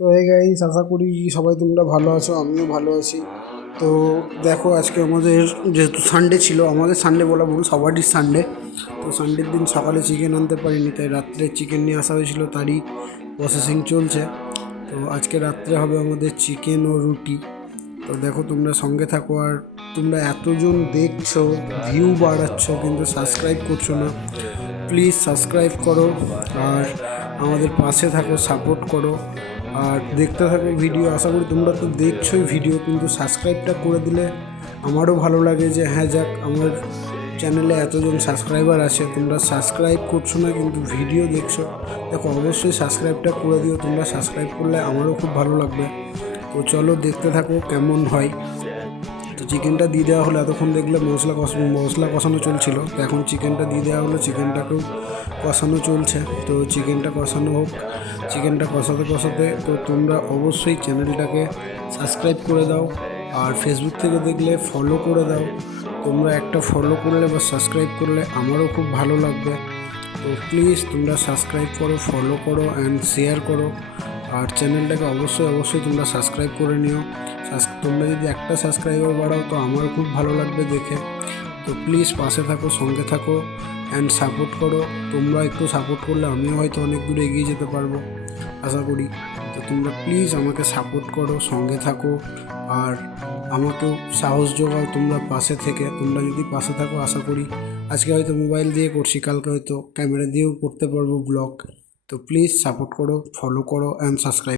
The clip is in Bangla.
তো এই গাইস, আশা করি সবাই তোমরা ভালো আছো, আমিও ভালো আছি। তো দেখো, আজকে আমাদের যেহেতু সানডে ছিল, আমাদের সানডে বলা ভুল, সবারই সানডে। তো সানডের দিন সকালে চিকেন আনতে পারিনি, তাই রাত্রে চিকেন নিয়ে আসা হয়েছিল, তারই প্রসেসিং চলছে। তো আজকে রাত্রে হবে আমাদের চিকেন ও রুটি। তো দেখো, তোমরা সঙ্গে থাকো। আর তোমরা এতজন দেখছো, ভিউ বাড়াচ্ছ, কিন্তু সাবস্ক্রাইব করছো না। প্লিজ সাবস্ক্রাইব করো আর আমাদের পাশে থাকো, সাপোর্ট করো আর দেখতে থাকো ভিডিও। আশা করি তোমরা তো দেখছোই ভিডিও, কিন্তু সাবস্ক্রাইবটা করে দিলে আমারও ভালো লাগে যে হ্যাঁ, যাক, আমার চ্যানেলে এতজন সাবস্ক্রাইবার আছে, তোমরা সাবস্ক্রাইব করছো না কিন্তু ভিডিও দেখছো। দেখো, অবশ্যই সাবস্ক্রাইবটা করে দিও, তোমরা সাবস্ক্রাইব করলে আমারও খুব ভালো লাগবে। তো চলো দেখতে থাকো কেমন হয়। তো চিকেনটা দিয়ে দেওয়া হলো, এতক্ষণ দেখলে মশলা কষানো চলছিল, তো এখন চিকেনটা দিয়ে দেওয়া হলো, চিকেনটাকেও কষানো চলছে। তো চিকেনটা কষানো হোক, চিকেনটা কষাতে কষাতে তো তোমরা অবশ্যই চ্যানেলটাকে সাবস্ক্রাইব করে দাও। আর ফেসবুক থেকে দেখলে ফলো করে দাও। তোমরা একটা ফলো করলে বা সাবস্ক্রাইব করলে আমারও খুব ভালো লাগবে। তো প্লিজ তোমরা সাবস্ক্রাইব করো, ফলো করো অ্যান্ড শেয়ার করো। আর চ্যানেলটাকে অবশ্যই তোমরা সাবস্ক্রাইব করে নিও। তোমরা যদি একটা সাবস্ক্রাইবার বাড়াও তো আমার খুব ভালো লাগবে দেখে। তো প্লিজ পাশে থাকো, সঙ্গে থাকো অ্যান্ড সাপোর্ট করো। তোমরা একটু সাপোর্ট করলে আমিও হয়তো অনেক দূর এগিয়ে যেতে পারবো, আশা করি। তো তোমরা প্লিজ আমাকে সাপোর্ট করো, সঙ্গে থাকো আর আমাকেও সাহস যোগাও তোমরা পাশে থেকে। তোমরা যদি পাশে থাকো, আশা করি আজকে হয়তো মোবাইল দিয়ে করছি, কালকে হয়তো ক্যামেরা দিয়েও করতে পারবো ব্লগ। তো প্লিজ সাপোর্ট করো, ফলো করো অ্যান্ড সাবস্ক্রাইব।